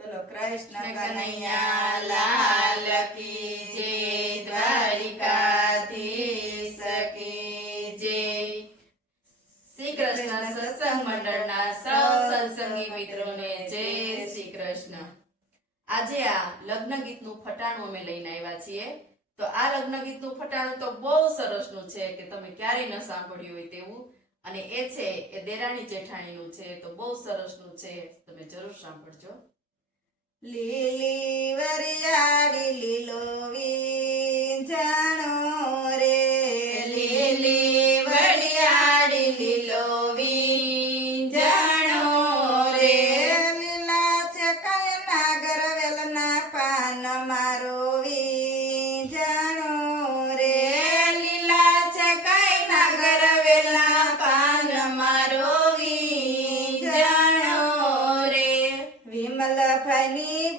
બોલો કૃષ્ણ કનૈયા, લાલ કી જય, દ્વારિકાધીશ શ્રી કૃષ્ણ સત્સંગ મંડળના સૌ સત્સંગી મિત્રોને જય શ્રી કૃષ્ણ. આજે આ લગ્ન ગીતનું ફટાણું અમે લઈને આવ્યા છીએ. તો આ લગ્ન ગીતનું ફટાણું તો બહુ સરસનું છે કે તમે ક્યારેય ન સાંભળ્યું હોય તેવું. અને એ છે એ દેરાણી જેઠાણીનું છે તો બહુ સરસનું છે. તમે જરૂર સાંભળજો. લીલી વરિયાળી લીલો વીંજાણો રે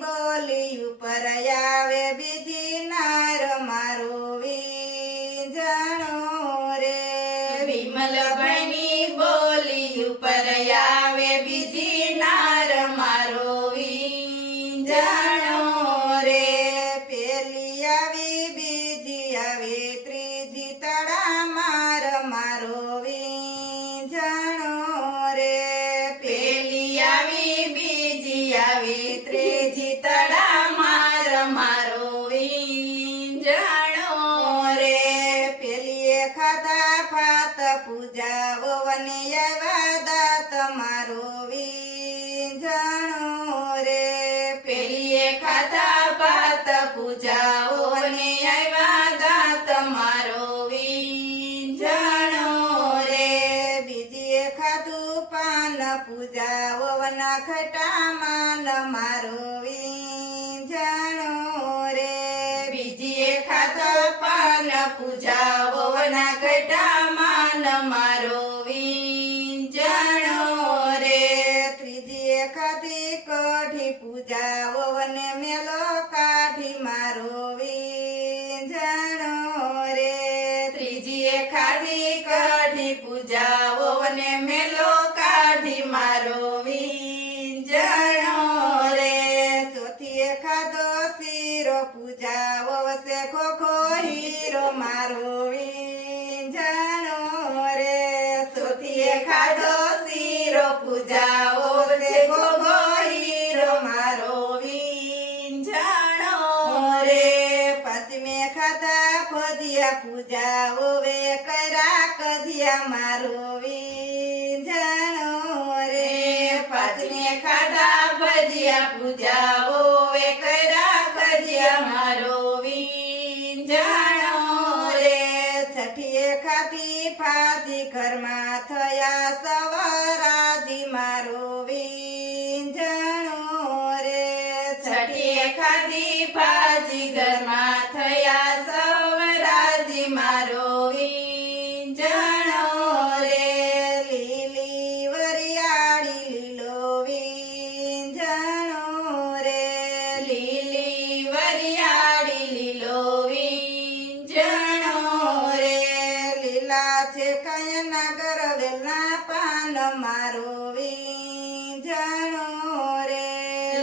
બોલી ઉપર આવે બીજી નાર મારો વીંજાણો રે. વિમલભાઈની બોલી ઉપર આવે બીજી નાર મારો વીંજાણો ભાત પૂજા વને આવ્યા દાત મારો રે. પેલીએ ખાધા ભાત, પૂજાઓ ને આવ્યા દાંત મારો વીંજાણો રે. બીજીએ ખાધું પાન પૂજા વના ખટામાન, મારો વીંજાણો રે. બીજીએ ખાધા પાન, પૂજાઓ ના ગઢા મારો વીંજાણો રે. ત્રીજીએ ખાધી કાઢી, પૂજાઓ ને મેલો કાઢી મારો વીંજાણો રે. ચોથીએ ખાધો શીરો, પૂજાઓ વસે ખોખો હીરો, મારો વીંજાણો રે. ચોથીએ ખાધો શીરો પૂજાઓ ભજીયા વે કરા કધિયા મારો વિંજનો રે. પાંચમે ખાધા ભજીયા પૂજાઓ વે કરા કધિયા મારો વિંજનો રે. છઠીએ ખાતી ફાતી ઘરમાં થયા સવરાજી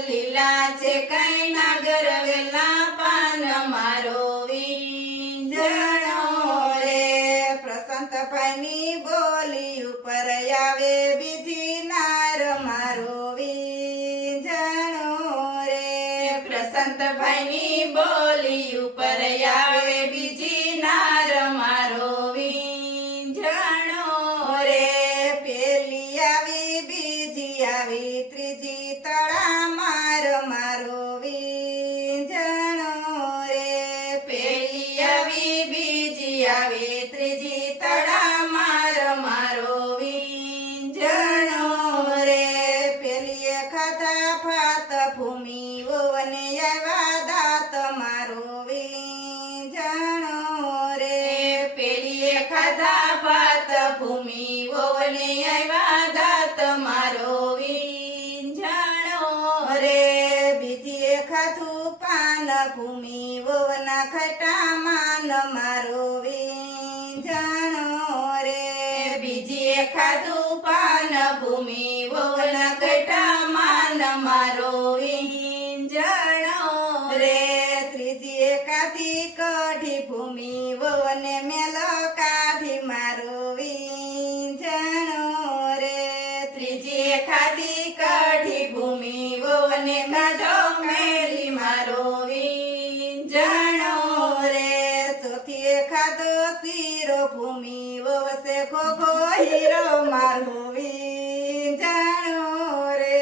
લીલા છે કઈ નાગર વેલા પાન મારો વીંજાણો રે. પ્રસંત ભાઈની બોલી ઉપર આવે બીજી નાર મારો વીંજાણો રે. પ્રસંતભાઈની બોલી ઉપર આવે ભાત ભૂમિ વોને આવ્યા દાંત મારો વીંજાણો રે બીજી ખાધું પાન ભૂમિ વોવના ખટા વોને કાઢો મેલી મારો વીંજાણો રે સુથી ખાધો શીરો, ભૂમિ વસે ખોખો હીરો મારો વીંજાણો રે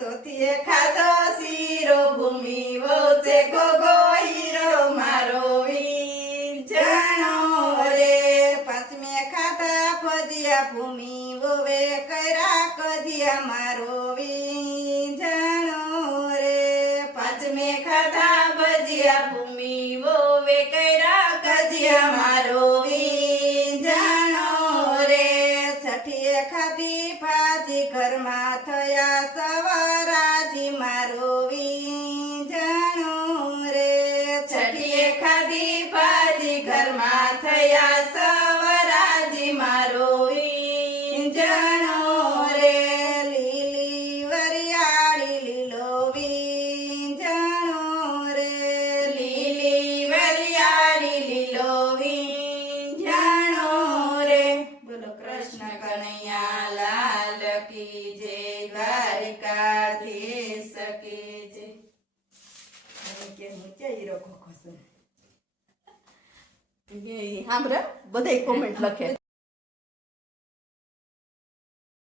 સુથી ખાધો શીરો, ભૂમિ વસે ખોખો હીરો મારો વીંજાણો રે, પાંચમે ખાતા ફજિયા ભૂમિ વવે કરા કજિયા મારો વીંજાણો ખાધી ભાજી ઘરમાં થયા સવરાજી મારો વીંજાણો લીલી વરિયાળી લીલો વીંજાણો રે. લીલી વરિયાળી લીલો વીંજાણો રે. બોલો કૃષ્ણ કનૈયા લાલ કી જય, દ્વારિકાધીશ કી સાંભળે બધા કોમેન્ટ લખે.